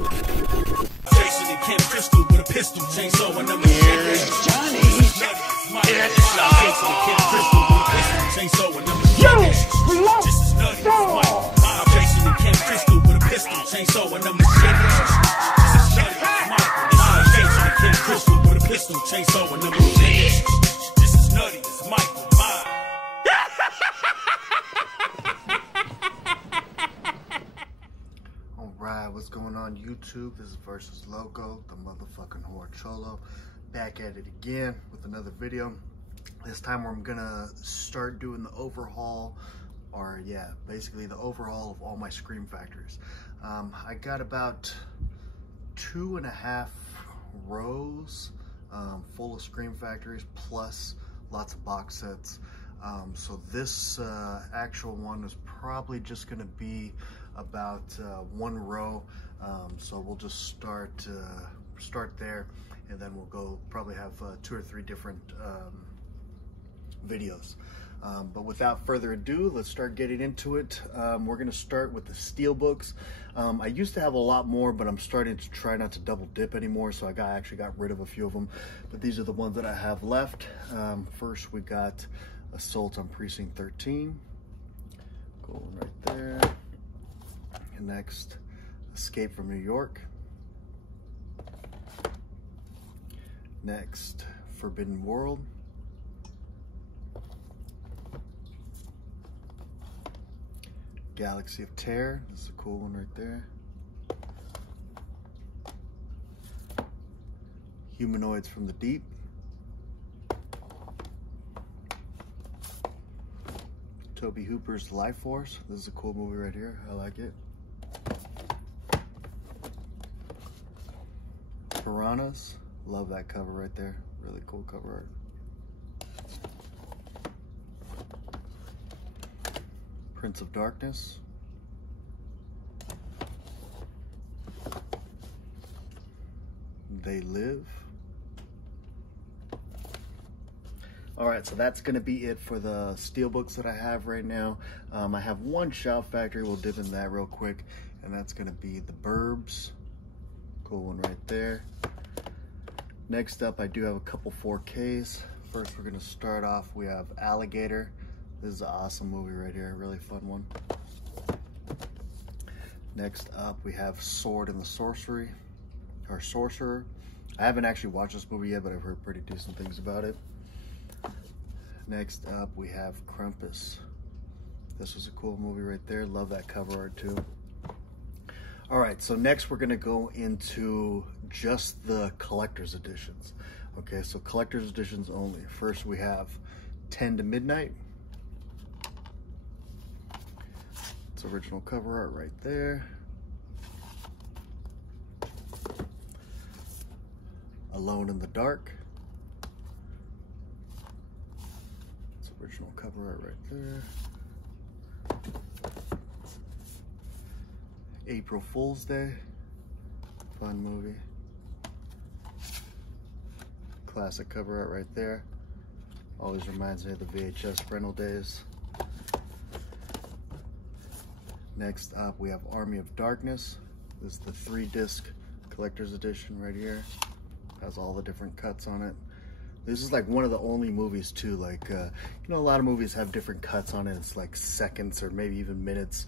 Jason and Kim Crystal with a pistol, chainsaw and I'm Here's Johnny. It's Jason and Kim Crystal with a pistol, chainsaw and I'm This is nutty. Jason and Kim Crystal with a pistol, chainsaw and I'm This is nutty. Jason and Kim Crystal with a pistol, chainsaw and I'm This is nutty. It's Michael. Alright, what's going on YouTube? This is Versus Loco, the motherfucking Horror Cholo, back at it again with another video. This time I'm gonna start doing the overhaul, or yeah, basically the overhaul of all my Scream Factories. I got about 2.5 rows full of Scream Factories, plus lots of box sets. So this actual one is probably just gonna be about 1 row. So we'll just start there, and then we'll go probably have 2 or 3 different videos. But without further ado, let's start getting into it. We're gonna start with the Steelbooks. I used to have a lot more, but I'm starting to try not to double dip anymore, so I actually got rid of a few of them. But these are the ones that I have left. First, we got Assault on Precinct 13. Going right there. And next, Escape from New York. Next, Forbidden World. Galaxy of Terror. This is a cool one right there. Humanoids from the Deep. Tobe Hooper's Life Force. This is a cool movie right here. I like it. Piranhas. Love that cover right there. Really cool cover art. Prince of Darkness. They Live. Alright, so that's going to be it for the Steelbooks that I have right now. I have one Shout Factory. We'll dip in that real quick. And that's going to be The Burbs. Cool one right there. Next up, I do have a couple 4Ks. First, we're going to start off. We have Alligator. This is an awesome movie right here. Really fun one. Next up, we have Sword and the Sorcerer. I haven't actually watched this movie yet, but I've heard pretty decent things about it. Next up, we have Krampus. This was a cool movie right there. Love that cover art too. All right, so next we're gonna go into just the collector's editions. Okay, so collector's editions only. First we have 10 to Midnight. It's original cover art right there. Alone in the Dark. It's original cover art right there. April Fool's Day. Fun movie. Classic cover art right there. Always reminds me of the VHS rental days. Next up, we have Army of Darkness. This is the 3-disc collector's edition right here. Has all the different cuts on it. This is like one of the only movies too, like, you know, a lot of movies have different cuts on it. It's like seconds or maybe even minutes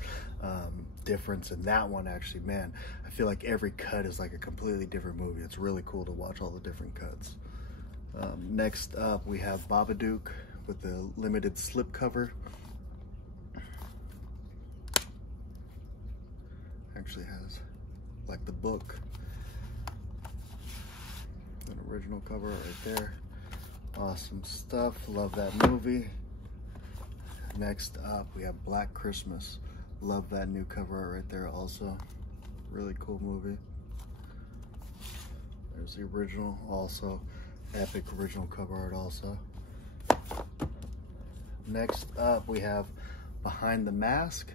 difference. And that one actually, man, I feel like every cut is like a completely different movie. It's really cool to watch all the different cuts. Next up, we have Babadook with the limited slipcover. Actually has like the book. An original cover right there. Awesome stuff. Love that movie. Next up, we have Black Christmas. Love that new cover art right there also. Really cool movie. There's the original also. Epic original cover art also. Next up, we have Behind the Mask.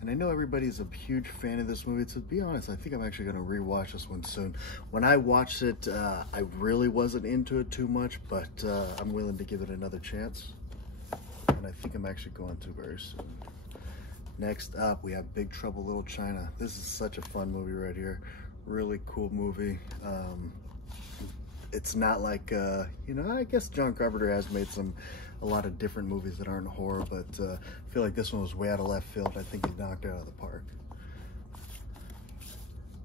And I know everybody's a huge fan of this movie. To be honest, I think I'm actually going to rewatch this one soon. When I watched it, I really wasn't into it too much, but I'm willing to give it another chance. And I think I'm actually going to very soon. Next up, we have Big Trouble Little China. This is such a fun movie right here. Really cool movie. It's not like, you know, I guess John Carpenter has made a lot of different movies that aren't horror, but I feel like this one was way out of left field. I think he knocked it out of the park.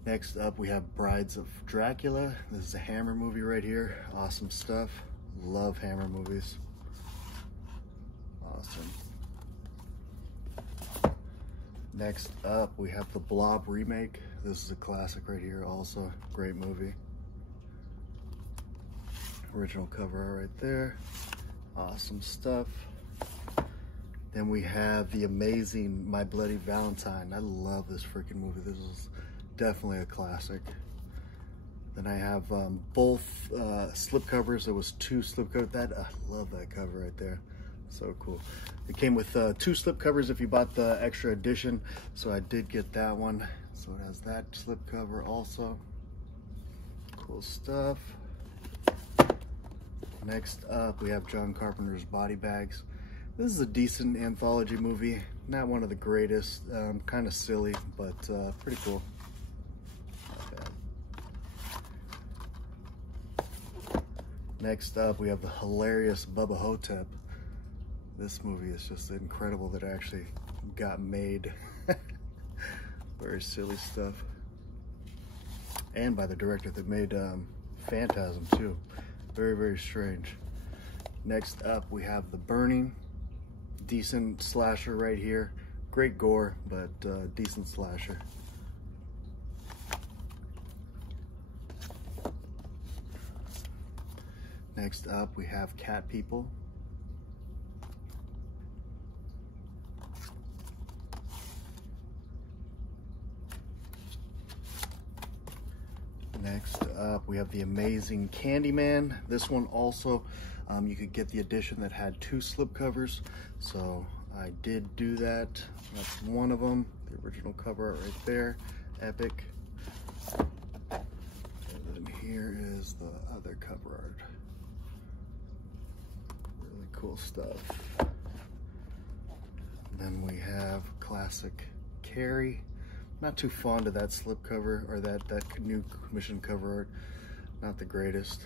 Next up, we have Brides of Dracula. This is a Hammer movie right here. Awesome stuff. Love Hammer movies. Awesome. Next up, we have the Blob remake. This is a classic right here also. Great movie. Original cover art right there. Awesome stuff. Then we have the amazing My Bloody Valentine. I love this freaking movie. This is definitely a classic. Then I have both slipcovers. There was 2 slipcovers. I love that cover right there. So cool. It came with 2 slipcovers if you bought the extra edition. So I did get that one. So it has that slipcover also. Cool stuff. Next up, we have John Carpenter's Body Bags. This is a decent anthology movie. Not one of the greatest. Kind of silly, but pretty cool. Next up, we have the hilarious Bubba Hotep. This movie is just incredible that it actually got made. Very silly stuff. And by the director that made Phantasm too. Very, very strange. Next up, we have The Burning. Decent slasher right here. Great gore, but decent slasher. Next up, we have Cat People. Next up, we have the amazing Candyman. This one also, you could get the edition that had 2 slipcovers, so I did do that. That's one of them. The original cover art right there, epic. And then here is the other cover art. Really cool stuff. Then we have classic Carrie. Not too fond of that slipcover or that new commission cover art. Not the greatest,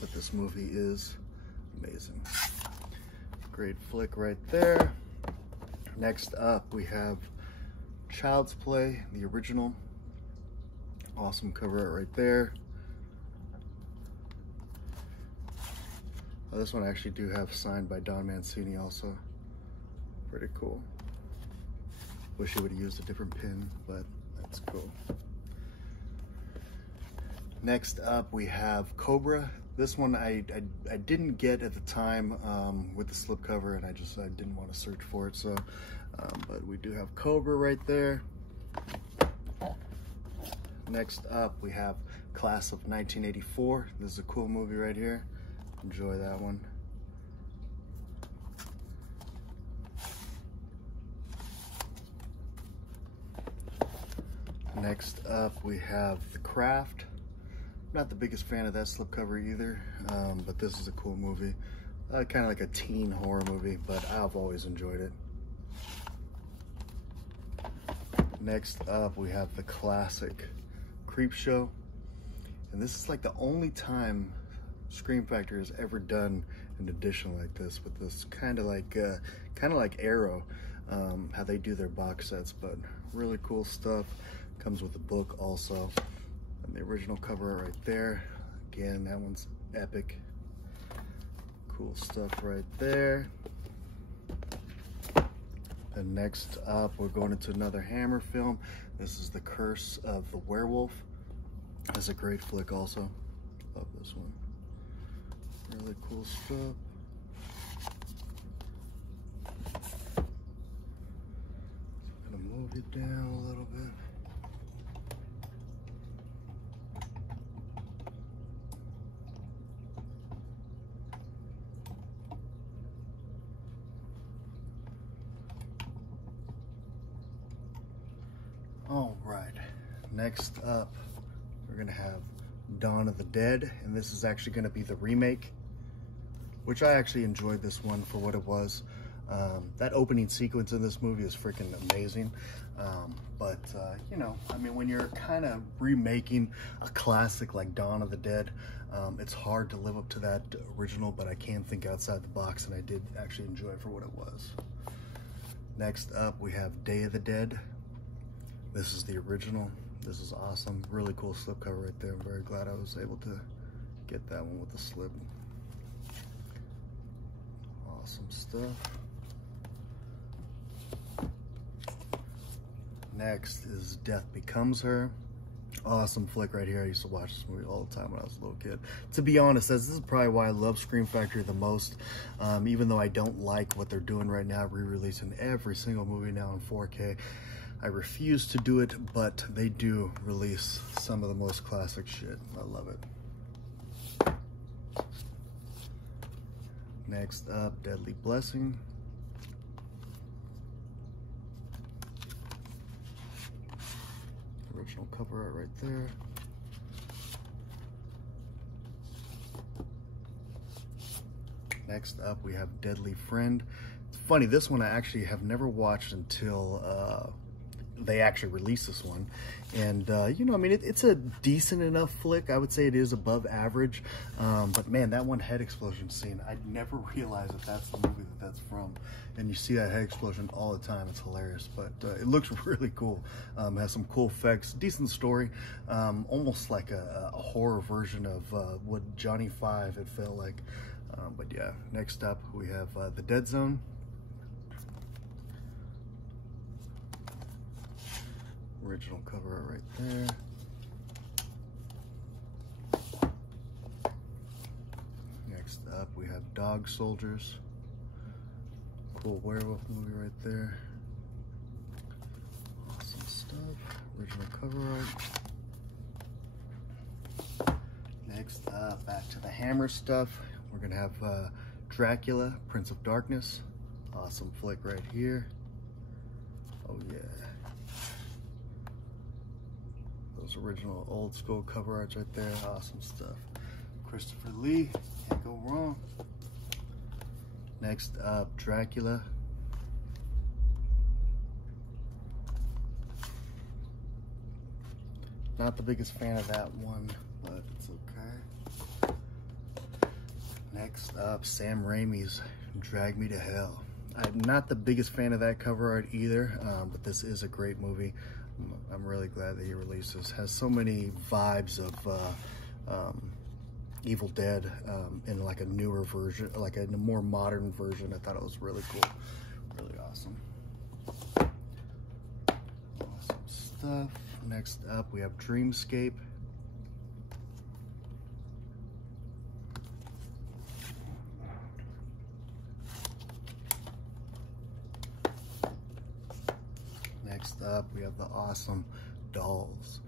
but this movie is amazing. Great flick right there. Next up, we have Child's Play, the original. Awesome cover art right there. Oh, this one I actually do have signed by Don Mancini also. Pretty cool. Wish he would have used a different pin, but that's cool. Next up, we have Cobra. This one I didn't get at the time with the slipcover, and I didn't want to search for it. So, but we do have Cobra right there. Next up, we have Class of 1984. This is a cool movie right here. Enjoy that one. Next up, we have The Craft. Not the biggest fan of that slipcover either, but this is a cool movie. Kind of like a teen horror movie, but I've always enjoyed it. Next up, we have the classic Creepshow. And this is like the only time Scream Factory has ever done an edition like this, with this kind of like Arrow, how they do their box sets, but really cool stuff. Comes with a book also, and the original cover right there. Again, that one's epic. Cool stuff right there. And next up, we're going into another Hammer film. This is The Curse of the Werewolf. That's a great flick also. Love this one. Really cool stuff. I'm gonna move it down a little bit. All right, next up, we're gonna have Dawn of the Dead, and this is actually gonna be the remake, which I actually enjoyed this one for what it was. That opening sequence in this movie is freaking amazing. You know, I mean, when you're kind of remaking a classic like Dawn of the Dead, it's hard to live up to that original, but I can think outside the box, and I did actually enjoy it for what it was. Next up, we have Day of the Dead. This is the original. This is awesome. Really cool slipcover right there. I'm very glad I was able to get that one with the slip. Awesome stuff. Next is Death Becomes Her. Awesome flick right here. I used to watch this movie all the time when I was a little kid. To be honest, this is probably why I love Scream Factory the most. Even though I don't like what they're doing right now, re-releasing every single movie now in 4K. I refuse to do it, but they do release some of the most classic shit. I love it. Next up, Deadly Blessing. Original cover art right there. Next up, we have Deadly Friend. It's funny, this one I actually have never watched until they actually released this one. And you know, I mean, it's a decent enough flick. I would say it is above average. But man, that one head explosion scene, I'd never realized that that's the movie that that's from. And you see that head explosion all the time. It's hilarious, but it looks really cool. Has some cool effects, decent story, almost like a horror version of what Johnny Five it felt like. But yeah, next up we have The Dead Zone. Original cover art right there. Next up we have Dog Soldiers. Cool werewolf movie right there. Awesome stuff. Original cover art. Next up, back to the Hammer stuff. We're gonna have Dracula, Prince of Darkness. Awesome flick right here. Oh yeah. Those original old school cover arts right there. Awesome stuff. Christopher Lee, can't go wrong. Next up, Dracula. Not the biggest fan of that one, but it's okay. Next up, Sam Raimi's Drag Me to Hell. I'm not the biggest fan of that cover art either, but this is a great movie. I'm really glad that he released this. Has so many vibes of Evil Dead in like a newer version, like a more modern version. I thought it was really cool, really awesome. Awesome stuff. Next up, we have Dreamscape. Next up, we have the awesome Dolls.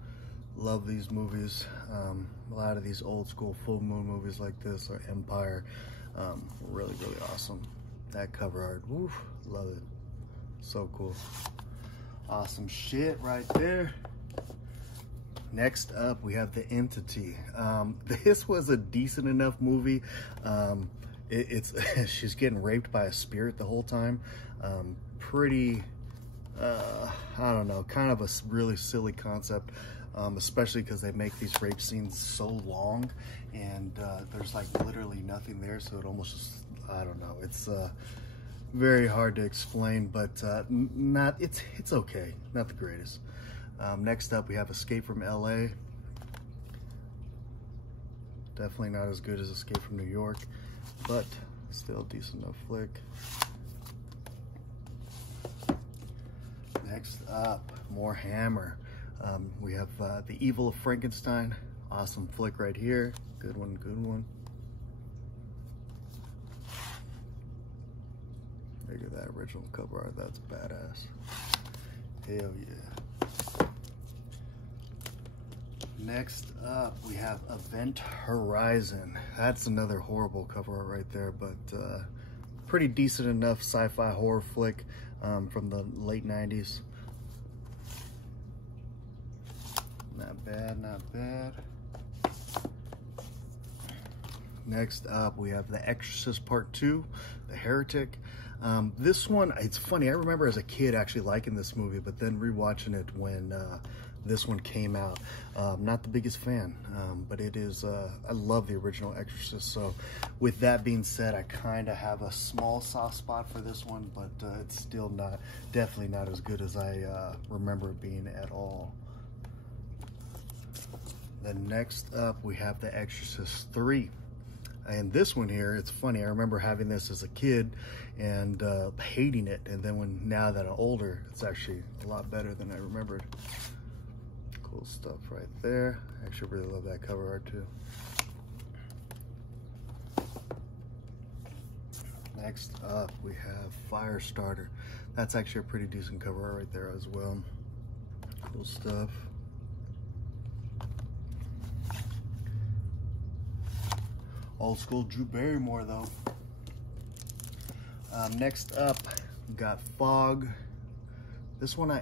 Love these movies. A lot of these old school full moon movies like this, or Empire, really, really awesome. That cover art, woof, love it. So cool. Awesome shit right there. Next up, we have The Entity. This was a decent enough movie. It's she's getting raped by a spirit the whole time. Pretty, I don't know, kind of a really silly concept. Especially because they make these rape scenes so long, and there's like literally nothing there, so it almost just, I don't know, it's very hard to explain, but it's okay, not the greatest. Next up, we have Escape from LA. Definitely not as good as Escape from New York, but still a decent enough flick. Next up, more Hammer. We have The Evil of Frankenstein. Awesome flick right here. Good one, good one. Look at that original cover art. That's badass. Hell yeah. Next up, we have Event Horizon. That's another horrible cover art right there, but pretty decent enough sci-fi horror flick from the late 90s. Not bad, not bad. Next up, we have The Exorcist Part 2, The Heretic. This one, it's funny, I remember as a kid actually liking this movie, but then rewatching it when this one came out. Not the biggest fan, but it is, I love the original Exorcist. So with that being said, I kind of have a small soft spot for this one, but it's still not, definitely not as good as I remember it being at all. Then next up, we have The Exorcist 3. And this one here, it's funny, I remember having this as a kid and hating it. And then now that I'm older, it's actually a lot better than I remembered. Cool stuff right there. I actually really love that cover art too. Next up, we have Firestarter. That's actually a pretty decent cover art right there as well. Cool stuff. Old school Drew Barrymore though. Next up, we got Fog. This one I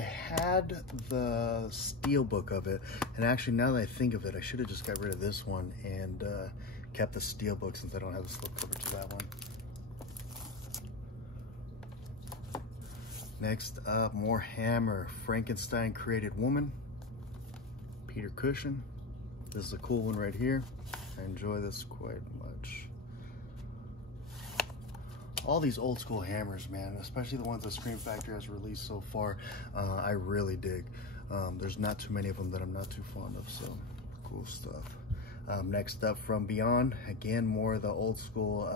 had the steelbook of it, and actually now that I think of it, I should have just got rid of this one and kept the steelbook since I don't have the slipcover to that one. Next up, more Hammer. Frankenstein Created Woman. Peter Cushing. This is a cool one right here. I enjoy this quite much. All these old school Hammers, man, especially the ones that Scream Factory has released so far, I really dig. There's not too many of them that I'm not too fond of, so cool stuff. Next up, From Beyond. Again, more of the old school,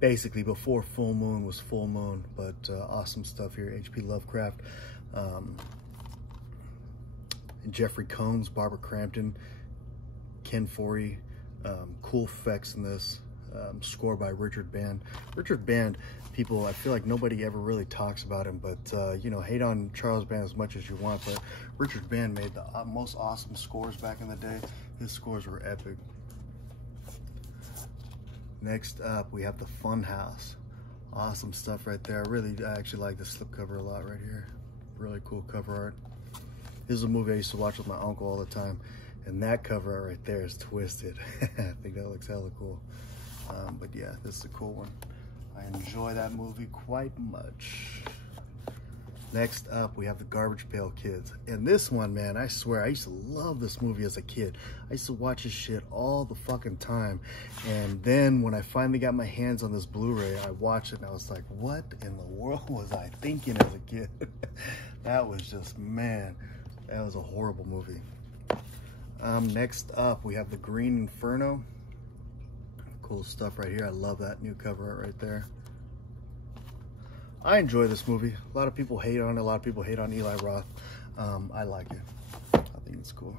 basically before Full Moon was Full Moon, but awesome stuff here. H.P. Lovecraft, Jeffrey Combs, Barbara Crampton, Ken Foree, cool effects in this. Score by Richard Band. Richard Band, people, I feel like nobody ever really talks about him, but you know, hate on Charles Band as much as you want, but Richard Band made the most awesome scores back in the day. His scores were epic. Next up, we have The Funhouse. Awesome stuff right there. I actually like the slipcover a lot right here. Really cool cover art. This is a movie I used to watch with my uncle all the time, and that cover art right there is twisted. I think that looks hella cool. But yeah, this is a cool one. I enjoy that movie quite much. Next up, we have The Garbage Pail Kids. And this one, man, I swear, I used to love this movie as a kid. I used to watch this shit all the fucking time. And then when I finally got my hands on this Blu-ray, I watched it and I was like, what in the world was I thinking as a kid? That was just, man, that was a horrible movie. Next up, we have The Green Inferno. Cool stuff right here. I love that new cover art right there. I enjoy this movie. A lot of people hate on it. A lot of people hate on Eli Roth. I like it. I think it's cool.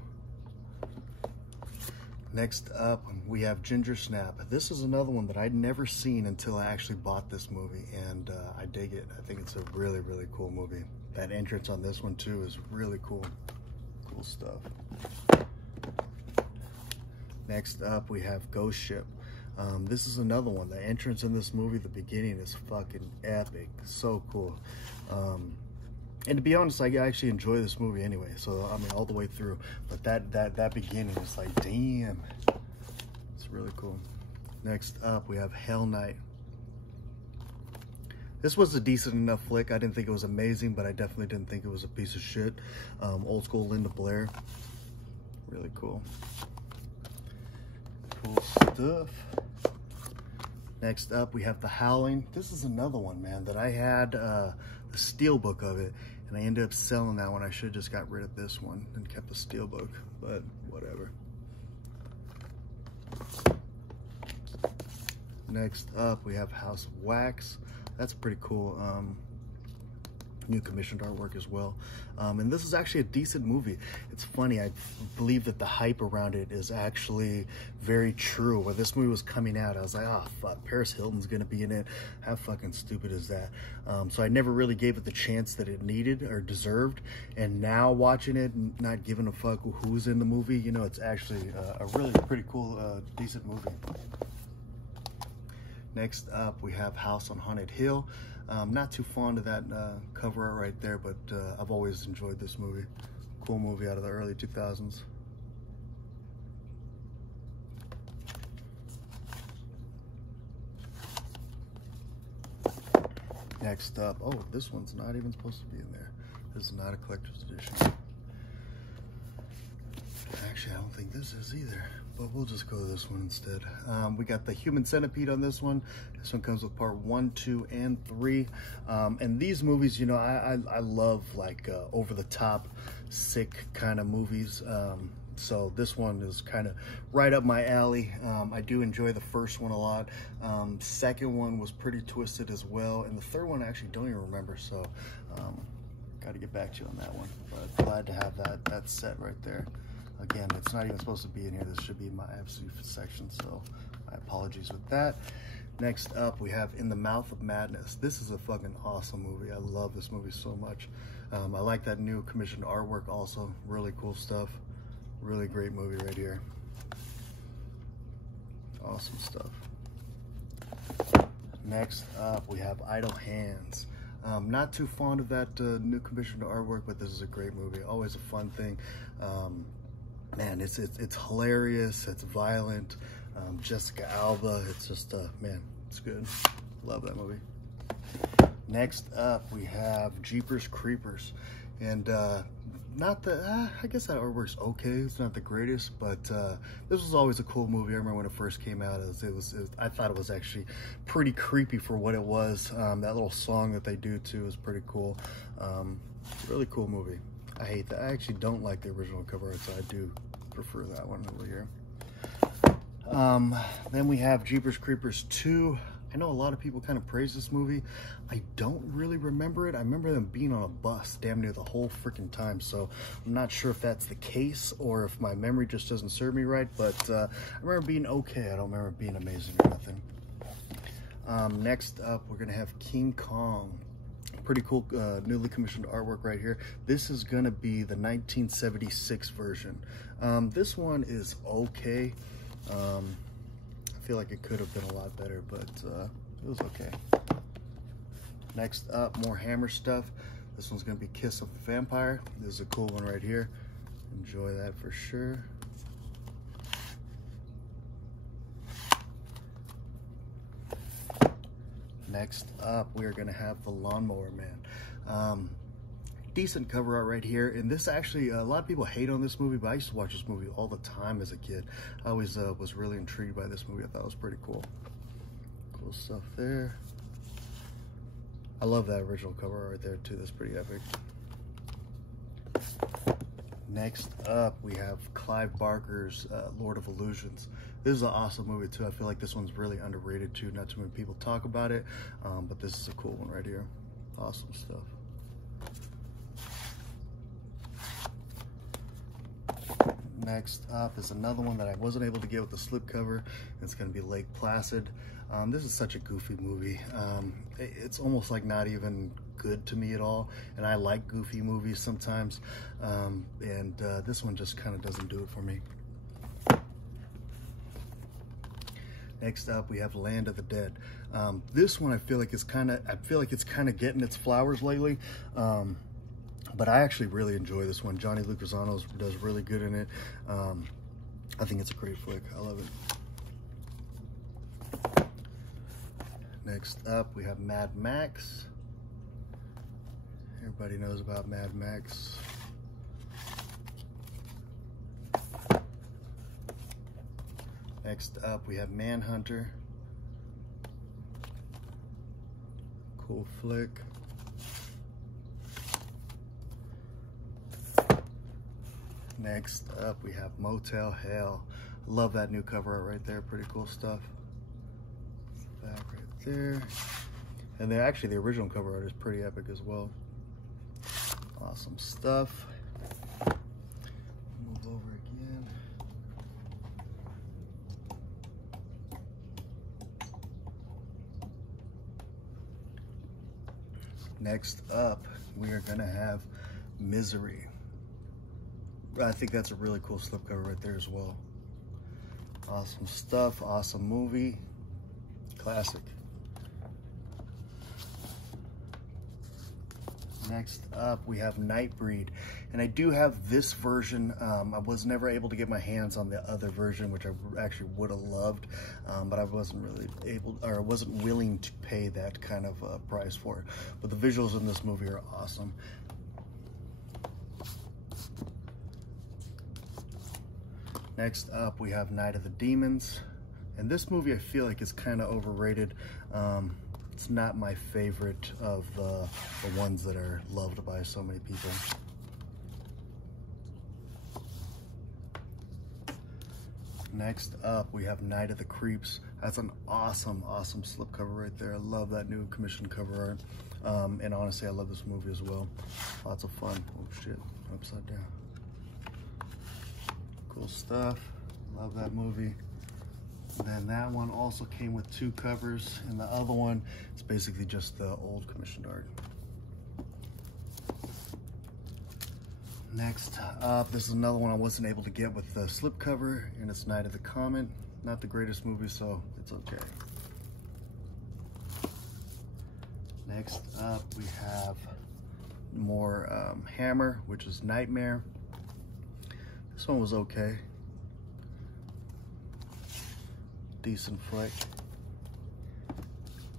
Next up, we have Ginger Snap. This is another one that I'd never seen until I actually bought this movie, and I dig it. I think it's a really, really cool movie. That entrance on this one too is really cool. Cool stuff. Next up, we have Ghost Ship. This is another one. The entrance in this movie, the beginning, is fucking epic. So cool. And to be honest, I actually enjoy this movie anyway. So I mean, all the way through. But that beginning is like, damn, it's really cool. Next up, we have Hell Night. This was a decent enough flick. I didn't think it was amazing, but I definitely didn't think it was a piece of shit. Old school Linda Blair. Really cool. Cool stuff. Next up, we have The Howling. This is another one, man, that I had the steelbook of it, and I ended up selling that one. I should have just got rid of this one and kept the steelbook, but whatever. Next up, we have House of Wax. That's pretty cool. New commissioned artwork as well. And this is actually a decent movie. It's funny, I believe that the hype around it is actually very true. When this movie was coming out, I was like, oh fuck, Paris Hilton's gonna be in it. How fucking stupid is that? So I never really gave it the chance that it needed or deserved. And now watching it, not giving a fuck who's in the movie, you know, it's actually a really pretty cool, decent movie. Next up, we have House on Haunted Hill. Not too fond of that cover art right there, but I've always enjoyed this movie. Cool movie out of the early 2000s. Next up, oh, this one's not even supposed to be in there. This is not a collector's edition. Actually, I don't think this is either, but we'll just go to this one instead. We got the Human Centipede on this one. This one comes with part 1, 2, and 3. And these movies, you know, I love like over-the-top, sick kind of movies. So this one is kind of right up my alley. I do enjoy the first one a lot. Second one was pretty twisted as well. And the third one I actually don't even remember. So got to get back to you on that one. But glad to have that set right there. Again, it's not even supposed to be in here. This should be my absolute section, so my apologies with that. Next up, we have In the Mouth of Madness. This is a fucking awesome movie. I love this movie so much. I like that new commissioned artwork also. Really cool stuff. Really great movie right here. Awesome stuff. Next up, we have Idle Hands. Not too fond of that new commissioned artwork, but this is a great movie. Always a fun thing. Man, it's hilarious. It's violent. Jessica Alba. It's just man, it's good. Love that movie. Next up, we have Jeepers Creepers, and not the. I guess that artwork's okay. It's not the greatest, but this was always a cool movie. I remember when it first came out. I thought it was actually pretty creepy for what it was. That little song that they do too is pretty cool. Really cool movie. I hate that. I actually don't like the original cover art, so I do prefer that one over here. Then we have Jeepers Creepers 2. I know a lot of people kind of praise this movie. I don't really remember it. I remember them being on a bus damn near the whole freaking time, so I'm not sure if that's the case or if my memory just doesn't serve me right, but I remember being okay. I don't remember it being amazing or nothing. Next up, we're gonna have King Kong. Pretty cool newly commissioned artwork right here. This is gonna be the 1976 version. This one is okay. I feel like it could have been a lot better, but it was okay. Next up, more Hammer stuff. This one's gonna be Kiss of the Vampire. This is a cool one right here. Enjoy that for sure. Next up, we're gonna have The Lawnmower Man. Decent cover art right here, and this actually, a lot of people hate on this movie, but I used to watch this movie all the time as a kid. I always was really intrigued by this movie. I thought it was pretty cool. Cool stuff there. I love that original cover art right there too. That's pretty epic. Next up, we have Clive Barker's Lord of Illusions. This is an awesome movie too. I feel like this one's really underrated too. Not too many people talk about it, but this is a cool one right here. Awesome stuff. Next up is another one that I wasn't able to get with the slipcover. It's going to be Lake Placid. This is such a goofy movie. It's almost like not even good to me at all, and I like goofy movies sometimes, and this one just kind of doesn't do it for me. Next up, we have Land of the Dead. This one I feel like it's kind of getting its flowers lately. But I actually really enjoy this one. Johnny Lucasano does really good in it. I think it's a great flick. I love it. Next up, we have Mad Max. Everybody knows about Mad Max. Next up, we have Manhunter. Cool flick. Next up, we have Motel Hell. Love that new cover art right there. Pretty cool stuff. Back right there. And then actually the original cover art is pretty epic as well. Awesome stuff. Move over again. Next up, we are gonna have Misery. I think that's a really cool slipcover right there as well. Awesome stuff, awesome movie, classic. Next up, we have Nightbreed, And I do have this version. I was never able to get my hands on the other version, which I actually would have loved, but I wasn't really able, or wasn't willing to pay that kind of price for it. But the visuals in this movie are awesome. Next up, we have Night of the Demons. And this movie, I feel like, is kind of overrated. It's not my favorite of the ones that are loved by so many people. Next up, we have Night of the Creeps. That's an awesome, awesome slipcover right there. I love that new commission cover art. And honestly, I love this movie as well. Lots of fun. Oh shit, upside down. Cool stuff. Love that movie. And then that one also came with 2 covers, and the other one is basically just the old commissioned art. Next up, this is another one I wasn't able to get with the slipcover, and it's Night of the Comet. Not the greatest movie, so it's okay. Next up, we have more Hammer, which is Nightmare. This one was okay. Decent flick.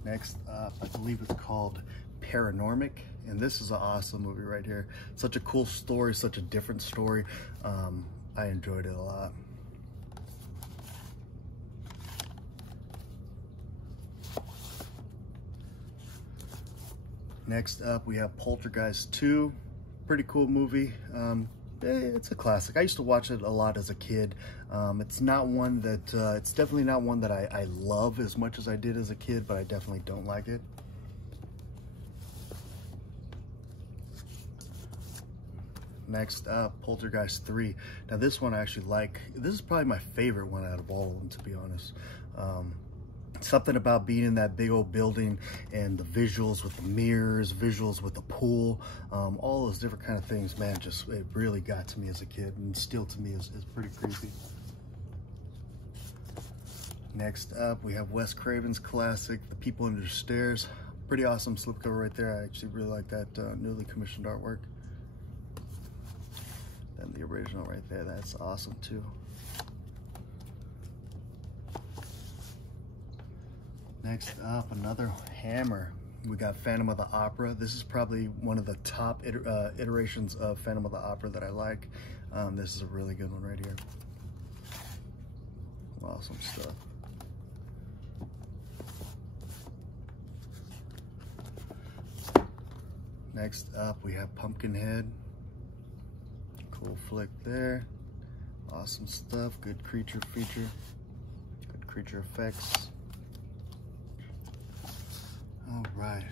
Next up, I believe it's called Paranormic, and this is an awesome movie right here. Such a cool story, such a different story. I enjoyed it a lot. Next up, we have Poltergeist 2. Pretty cool movie. It's a classic. I used to watch it a lot as a kid. It's not one that, it's definitely not one that I love as much as I did as a kid, but I definitely don't like it. Next up, Poltergeist 3. Now this one I actually like. This is probably my favorite one out of all of them, to be honest. Something about being in that big old building and the visuals with the mirrors, visuals with the pool, all those different kind of things, man, just, it really got to me as a kid, and still to me is pretty creepy. Next up, we have Wes Craven's classic, The People Under the Stairs. Pretty awesome slipcover right there. I actually really like that newly commissioned artwork. And the original right there, that's awesome too. Next up, another Hammer. We got Phantom of the Opera. This is probably one of the top iterations of Phantom of the Opera that I like. This is a really good one right here. Awesome stuff. Next up, we have Pumpkinhead. Cool flick there. Awesome stuff. Good creature feature. Good creature effects. All right,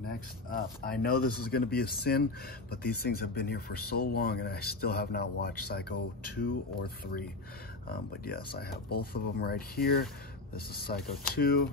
next up. I know this is gonna be a sin, but these things have been here for so long and I still have not watched Psycho 2 or 3. But yes, I have both of them right here. This is Psycho 2.